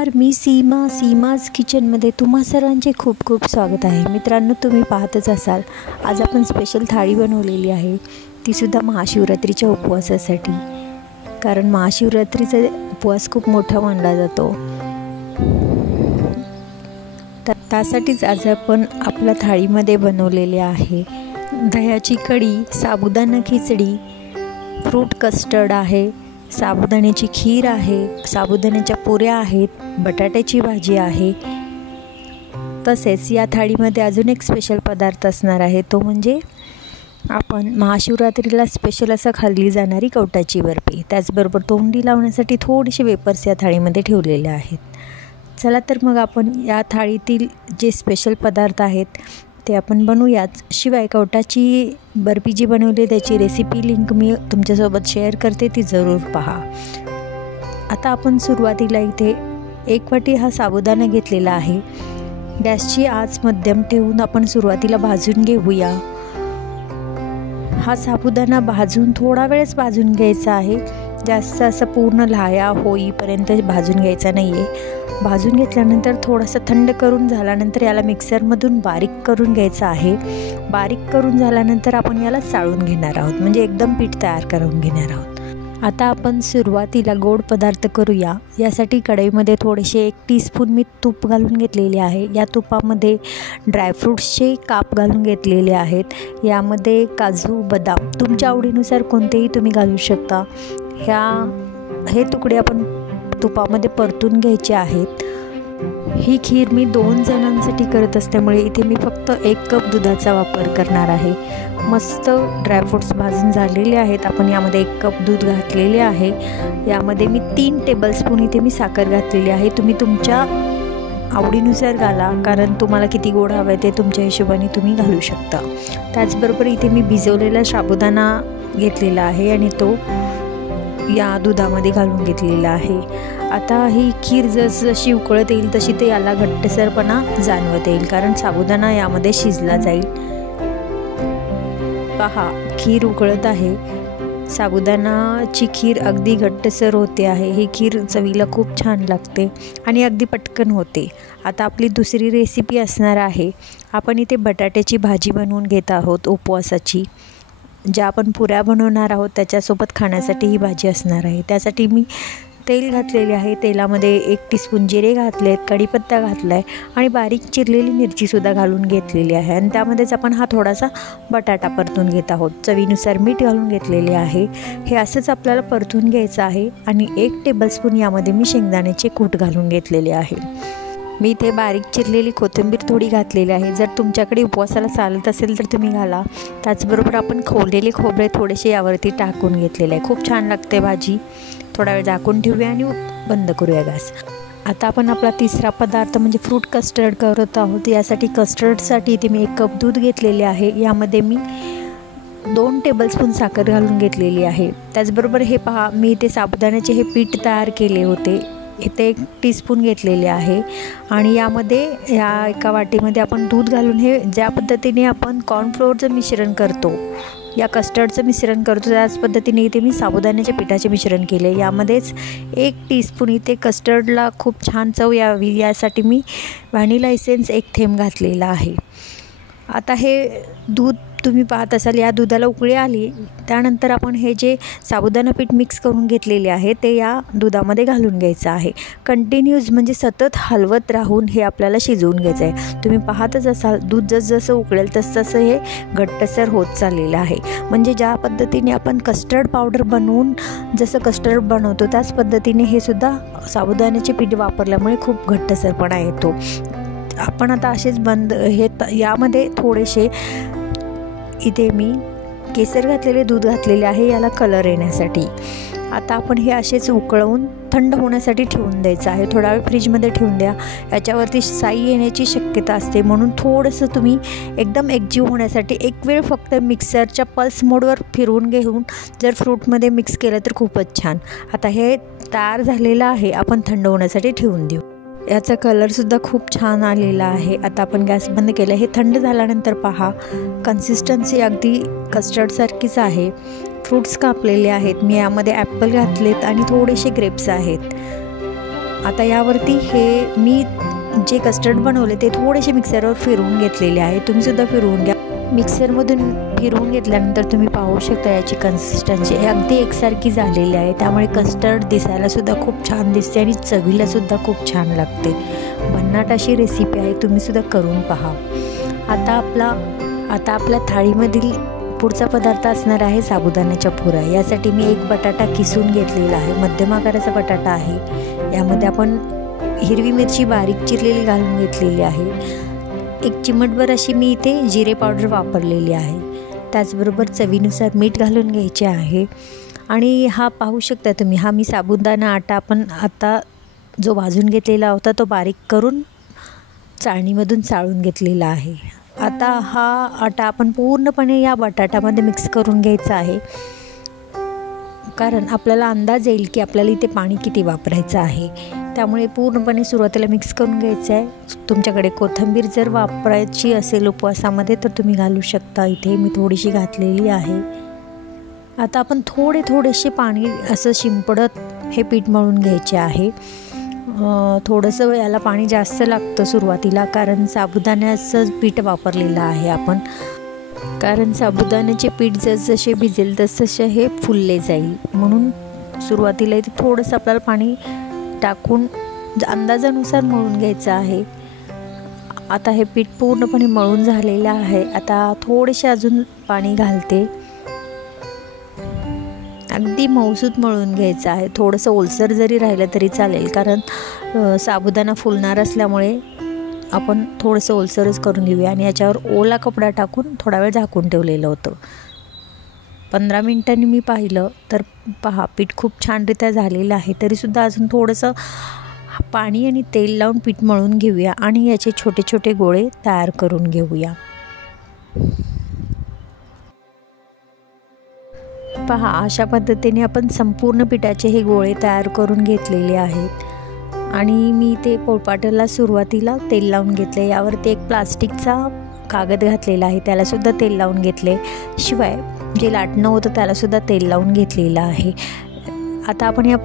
नमस्कार, मी सीमाज किचनमध्ये तुम्हा सर्वांचे खूप खूप स्वागत आहे. मित्रांनो, तुम्ही पाहतच असाल आज आपण स्पेशल थाळी बनवलेली आहे, तीसुद्धा महाशिवरात्रीच्या उपवासासाठी. कारण महाशिवरात्रीचा उपवास खूप मोठा मानला जातो. त्यासाठीच आज आपण आपल्या थाळीमध्ये बनवलेले आहे दह्याची कढी, साबुदाणा खिचडी, फ्रूट कस्टर्ड आहे, साबुदाण्याची खीर आहे, साबुदाण्याच्या पुऱ्या आहेत, बटाट्याची भाजी आहे. तसेच या थाळीमध्ये अजून एक स्पेशल पदार्थ असणार आहे, तो म्हणजे आपण महाशिवरात्रीला स्पेशल असं खाल्ली जाणारी कवटाची बर्फी. त्याचबरोबर तोंडी लावण्यासाठी थोडेसे वेपर्स या थाळीमध्ये ठेवलेले आहेत. चला तर मग आपण या थाळीतील जे स्पेशल पदार्थ आहेत ते आपण बनवूयात. शिवाय कवटाची बर्फी जी बनवली त्याची रेसिपी लिंक मी तुमच्यासोबत शेअर करते, ती जरूर पहा. आता आपण सुरुवातीला इथे 1 वाटी हा साबुदाणा घेतलेला आहे. गॅसची आच मध्यम ठेवून आपण सुरुवातीला भाजून घेऊया. हा साबुदाणा थोडा वेळच भाजून घ्यायचा आहे, जास्त असं पूर्ण लाह्या होईपर्यंत भाजून घ्यायचा नाही आहे. भाजून घेतल्यानंतर थोडंसं थंड करून झाल्यानंतर याला मिक्सरमधून बारीक करून घ्यायचं आहे. बारीक करून झाल्यानंतर आपण याला चाळून घेणार आहोत, म्हणजे एकदम पीठ तयार करून घेणार आहोत. आता आपण सुरुवातीला गोड पदार्थ करूया. यासाठी कढईमध्ये थोडेसे 1 टीस्पून मी तूप घालून घेतलेले आहे. या तुपामध्ये ड्रायफ्रूट्सचे काप घालून घेतलेले आहेत. यामध्ये काजू, बदाम तुमच्या आवडीनुसार कोणतेही तुम्ही घालू शकता. हे तुकडे आपण तुपामध्ये परतून घ्यायचे आहेत. ही खीर मी 2 जणांसाठी करत असल्यामुळे इथे मी फक्त 1 कप दुधाचा वापर करणार आहे. मस्त ड्रायफ्रूट्स भाजून झालेले आहेत. आपण यामध्ये 1 कप दूध घातलेले आहे. यामध्ये मी 3 टेबलस्पून इथे मी साखर घातलेली आहे. तुम्ही तुमच्या आवडीनुसार घाला, कारण तुम्हाला किती गोड हवं आहे ते तुमच्या हिशोबाने तुम्ही घालू शकता. त्याचबरोबर इथे मी भिजवलेला साबुदाणा घेतलेला आहे आणि तो या दुधामध्ये घालून घेतलेला आहे. आता ही खीर जशी उकळत येईल तशी ते याला घट्टसरपणा जाणवत येईल, कारण साबुदाणा यामध्ये शिजला जाईल. पहा, खीर उकळत आहे. साबुदाणाची खीर अगदी घट्टसर होते आहे. ही खीर चवीला खूप छान लागते आणि अगदी पटकन होते. आता आपली दुसरी रेसिपी असणार आहे, आपण इथे बटाट्याची भाजी बनवून घेत आहोत उपवासाची. ज्या आपण पुऱ्या बनवणार आहोत त्याच्यासोबत खाण्यासाठी ही भाजी असणार आहे. त्यासाठी मी तेल घातलेले आहे. तेलामध्ये 1 टीस्पून जिरे घातलेत, कढीपत्ता घातला आहे आणि बारीक चिरलेली मिरचीसुद्धा घालून घेतलेली आहे. आणि त्यामध्येच आपण हा थोडासा बटाटा परतून घेत आहोत. चवीनुसार मीठ घालून घेतलेले आहे. हे असंच आपल्याला परतून घ्यायचं आहे. आणि 1 टेबलस्पून यामध्ये मी शेंगदाण्याचे कूट घालून घेतलेले आहे. मी इथे बारीक चिरलेली कोथिंबीर थोडी घातलेली आहे. जर तुमच्याकडे उपवासाला चालत असेल तर तुम्ही घाला. त्याचबरोबर आपण खोवलेले खोबरे थोडेसे यावरती टाकून घेतलेले आहे. खूप छान लागते भाजी. थोडा वेळ झाकून ठेवूया आणि बंद करूया गॅस. आता आपण आपला तिसरा पदार्थ म्हणजे फ्रूट कस्टर्ड करत आहोत. यासाठी कस्टर्डसाठी इथे मी 1 कप दूध घेतलेले आहे. यामध्ये मी 2 टेबलस्पून साखर घालून घेतलेली आहे. त्याचबरोबर हे पहा, मी इथे साबुदाण्याचे हे पीठ तयार केले होते. इथे 1 टीस्पून घेतलेले आहे आणि यामध्ये ह्या एका वाटीमध्ये आपण दूध घालून हे ज्या पद्धतीने आपण कॉर्नफ्लोअरचं मिश्रण करतो, या कस्टर्डचं मिश्रण करतो, त्याच पद्धतीने इथे मी साबुदाण्याच्या पिठाचे मिश्रण केले. यामध्येच 1 टीस्पून इथे कस्टर्डला खूप छान चव यावी यासाठी मी व्हॅनिला एसेन्स 1 थेंब घातलेला आहे. आता हे दूध तुम्ही पाहत असाल, या दुधाला उकळी आली त्यानंतर आपण हे जे साबुदाणा पीठ मिक्स करून घेतलेले आहे ते या दुधामध्ये घालून घ्यायचं आहे. कंटिन्यूज म्हणजे सतत हलवत राहून हे आपल्याला शिजवून घ्यायचं आहे. तुम्ही पाहतच असाल, दूध जसं उकळेल तसं हे घट्टसर होत चाललेलं आहे. म्हणजे ज्या पद्धतीने आपण कस्टर्ड पावडर बनवून जसं कस्टर्ड बनवतो त्याच पद्धतीने हे सुद्धा साबुदाण्याचे पीठ वापरल्यामुळे खूप घट्टसरपणा येतो. आपण आता असेच यामध्ये थोडेसे इथे मी केसर घातलेले दूध घातलेले आहे, याला कलर येण्यासाठी. आता आपण हे असेच उकळवून थंड होण्यासाठी ठेवून द्यायचं आहे. थोडा वेळ फ्रीजमध्ये ठेवून द्या. याच्यावरती साई येण्याची शक्यता असते, म्हणून थोडंसं तुम्ही एकदम एकजीव होण्यासाठी 1 वेळ फक्त मिक्सरच्या पल्स मोडवर फिरवून घेऊन जर फ्रूटमध्ये मिक्स केलं तर खूपच छान. आता हे तयार झालेलं आहे, आपण थंड होण्यासाठी ठेवून देऊ. याचा कलरसुद्धा खूप छान आलेला आहे. आता आपण गॅस बंद केला. हे थंड झाल्यानंतर पहा, कन्सिस्टन्सी अगदी कस्टर्डसारखीच आहे. फ्रूट्स कापलेले आहेत. मी यामध्ये ॲपल घातलेत आणि थोडेसे ग्रेप्स आहेत. आता यावरती हे मी जे कस्टर्ड बनवले ते थोडेसे मिक्सरवर फिरवून घेतलेले आहे. तुम्हीसुद्धा फिरवून घ्या. मिक्सरमधून फिरवून घेतल्यानंतर तुम्ही पाहू शकता याची कन्सिस्टन्सी अगदी एकसारखी झालेली आहे. त्यामुळे कस्टर्ड दिसायलासुद्धा खूप छान दिसते आणि चवीलासुद्धा खूप छान लागते. भन्नाट अशी रेसिपी आहे, तुम्हीसुद्धा करून पहा. आता आपल्या थाळीमधील पुढचा पदार्थ असणार आहे साबुदाण्याच्या पुऱ्या. यासाठी मी एक बटाटा किसून घेतलेला आहे. मध्यम आकाराचा बटाटा आहे. यामध्ये आपण हिरवी मिरची बारीक चिरलेली घालून घेतलेली आहे. एक चिमटभर अशी मी इथे जिरे पावडर वापरलेली आहे. त्याचबरोबर चवीनुसार मीठ घालून घ्यायचे आहे. आणि हा पाहू शकता तुम्ही, हा मी साबुदाणा आटा आपण आता जो भाजून घेतलेला होता तो बारीक करून चाळणीमधून चाळून घेतलेला आहे. आता हा आटा आपण पूर्णपणे या बटाट्यामध्ये मिक्स करून घ्यायचा आहे, कारण आपल्याला अंदाज येईल की आपल्याला इथे पाणी किती वापरायचं आहे. त्यामुळे पूर्णपणे सुरुवातीला मिक्स करून घ्यायचं आहे. तुमच्याकडे कोथिंबीर जर वापरायची असेल उपवासामध्ये तर तुम्ही घालू शकता. इथे मी थोडीशी घातलेली आहे. आता आपण थोडेसे पाणी असं शिंपडत हे पीठ मळून घ्यायचे आहे. थोडंसं याला पाणी जास्त लागतं सुरुवातीला, कारण साबुदाण्याचं पीठ वापरलेलं आहे आपण. कारण साबुदाण्याचे पीठ जसजसे भिजेल तसतसे हे फुलले जाईल, म्हणून सुरुवातीला इथे थोडंसं आपल्याला पाणी टाकून अंदाजानुसार मळून घ्यायचं आहे. आता हे पीठ पूर्णपणे मळून झालेलं आहे. आता थोडेसे अजून पाणी घालते. अगदी मऊसूत मळून घ्यायचं आहे. थोडंसं ओलसर जरी राहिलं तरी चालेल, कारण साबुदाणा फुलणार असल्यामुळे आपण थोडंसं ओलसरच करून घेऊया. आणि याच्यावर ओला कपडा टाकून थोडा वेळ झाकून ठेवलेलं होतं. 15 मिनिटांनी मी पाहिलं तर पहा, पीठ खूप छानरित्या झालेलं आहे. तरीसुद्धा अजून थोडंसं पाणी आणि तेल लावून पीठ मळून घेऊया आणि याचे छोटे छोटे गोळे तयार करून घेऊया. पहा, अशा पद्धतीने आपण संपूर्ण पिठाचे हे गोळे तयार करून घेतलेले आहेत. आणि मी ते पोळपाटाला सुरुवातीला तेल लावून घेतले. यावरती एक प्लास्टिकचा कागद घातलेला आहे, त्यालासुद्धा तेल लावून घेतले. शिवाय जे लाटणं होतं त्यालासुद्धा तेल लावून घेतलेलं आहे. आता आपण या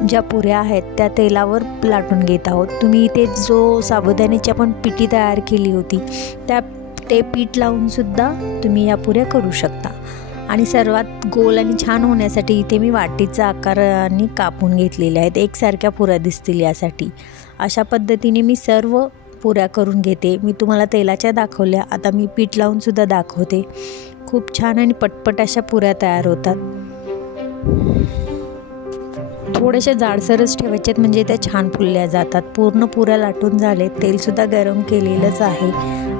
ज्या पुऱ्या आहेत त्या तेलावर लाटून घेत आहोत. तुम्ही इथे जो साबुदाण्याची आपण पिठी तयार केली होती ते पीठ लावूनसुद्धा तुम्ही या पुऱ्या करू शकता. आणि सर्वात गोल आणि छान होण्यासाठी इथे मी वाटीचा आकाराने कापून घेतलेल्या आहेत, एकसारख्या पुऱ्या दिसतील यासाठी. अशा पद्धतीने मी सर्व पुऱ्या करून घेते. मी तुम्हाला तेलाच्या दाखवल्या, आता मी पीठ लावूनसुद्धा दाखवते. खूप छान आणि पटपट अशा पुऱ्या तयार होतात. थोड्याशा जाडसरच ठेवायच्यात, म्हणजे त्या छान फुलल्या जातात. पूर्ण पुऱ्या लाटून झाले, तेलसुद्धा गरम केलेलंच आहे.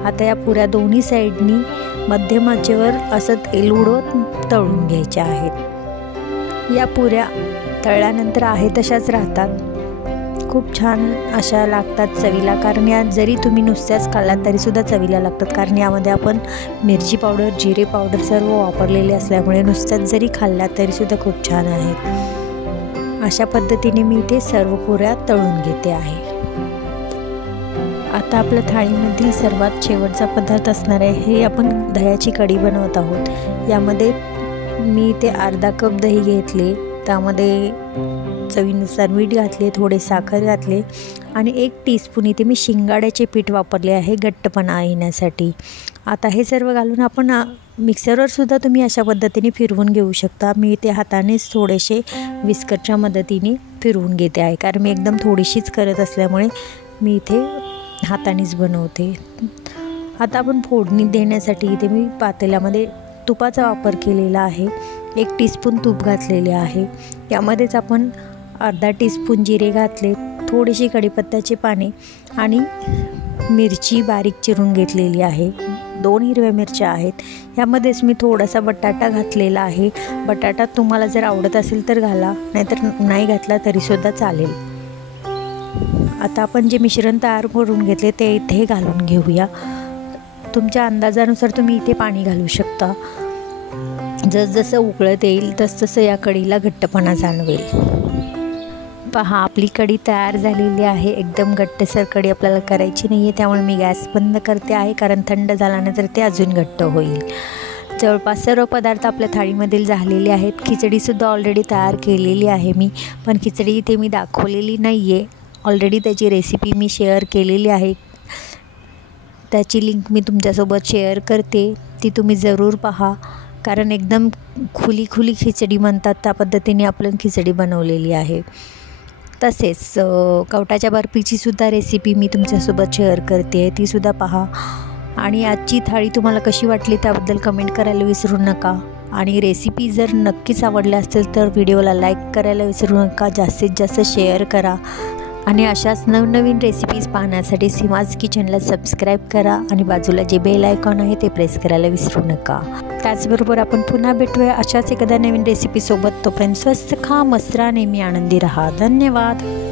आता या पुऱ्या दोन्ही साईडनी मध्यम आचेवर असं तेल उडवत तळून घ्यायच्या आहेत. या पुऱ्या तळल्यानंतर आहे तशाच राहतात. खूप छान अशा लागतात चवीला, कारण या जरी तुम्ही नुसत्याच खाल्लात तरीसुद्धा चवीला लागतात. कारण यामध्ये आपण मिरची पावडर, जिरे पावडर सर्व वापरलेले असल्यामुळे नुसत्याच जरी खाल्ल्यात तरीसुद्धा खूप छान आहेत. अशा पद्धतीने मी इथे सर्व पुऱ्या तळून घेते आहे. आता आपल्या थाळीमधील सर्वात शेवटचा पदार्थ असणार आहे, हे आपण दह्याची कढी बनवत आहोत. यामध्ये मी इथे अर्धा कप दही घेतले, त्यामध्ये चवीनुसार मीठ घातले, थोडे साखर घातले आणि 1 टीस्पून इथे मी शिंगाड्याचे पीठ वापरले आहे घट्टपणा येण्यासाठी. आता हे सर्व घालून आपण मिक्सरवर सुद्धा तुम्ही अशा पद्धतीने फिरवून घेऊ शकता. मी इथे हातानेच थोडेसे विस्करच्या मदतीने फिरवून घेते आहे, कारण मी एकदम थोडीशीच करत असल्यामुळे मी इथे हातानेच बनवते. आता आपण फोडणी देण्यासाठी इथे मी पातेल्यामध्ये तुपाचा वापर केलेला आहे. 1 टीस्पून तूप घातलेले आहे. यामध्येच आपण अर्धा टीस्पून जिरे घातले, थोडीशी कढीपत्त्याचे पाने आणि मिरची बारीक चिरून घेतलेली आहे. 2 हिरव्या मिरच्या आहेत. यामध्येच मी थोडासा बटाटा घातलेला आहे. बटाटा तुम्हाला जर आवडत असेल तर घाला, नाहीतर नाही घातला तरीसुद्धा चालेल. आता आपण जे मिश्रण तयार करून घेतले ते इथे घालून घेऊया. तुमच्या अंदाजानुसार तुम्ही इथे पाणी घालू शकता. जसजसं उकळत येईल तसतसं या कढीला घट्टपणा जाणवेल. पहा, आपली कढी तयार झालेली आहे. एकदम घट्टसर कढी आपल्याला करायची नाही आहे, त्यामुळे मी गॅस बंद करते आहे, कारण थंड झाल्यानंतर ते अजून घट्ट होईल. जवळपास सर्व पदार्थ आपल्या थाळीमधील झालेले आहेत. खिचडीसुद्धा ऑलरेडी तयार केलेली आहे मी, पण खिचडी इथे मी दाखवलेली नाही आहे. ऑलरेडी त्याची रेसिपी मी शेअर केलेली आहे, त्याची लिंक मी तुमच्यासोबत शेअर करते, ती तुम्ही जरूर पहा. कारण एकदम खुली खिचडी म्हणतात त्या पद्धतीने आपण खिचडी बनवलेली आहे. तसेच कवटाच्या बर्फीची सुद्धा रेसिपी मी तुमच्यासोबत शेअर करते, तीसुद्धा पहा. आणि आजची थाळी तुम्हाला कशी वाटली त्याबद्दल कमेंट करायला विसरू नका. आणि रेसिपी जर नक्कीच आवडल्या असतील तर व्हिडिओला लाईक करायला विसरू नका, जास्तीत जास्त शेअर करा. आणि अशाच नवनवीन रेसिपीज पाहण्यासाठी सीमाज किचनला सबस्क्राईब करा आणि बाजूला जे बेल आयकॉन आहे ते प्रेस करायला विसरू नका. त्याचबरोबर आपण पुन्हा भेटूया अशाच एखाद्या नवीन रेसिपीसोबत. तोपर्यंत स्वस्त खा, मस्त राहा, नेहमी आनंदी राहा. धन्यवाद.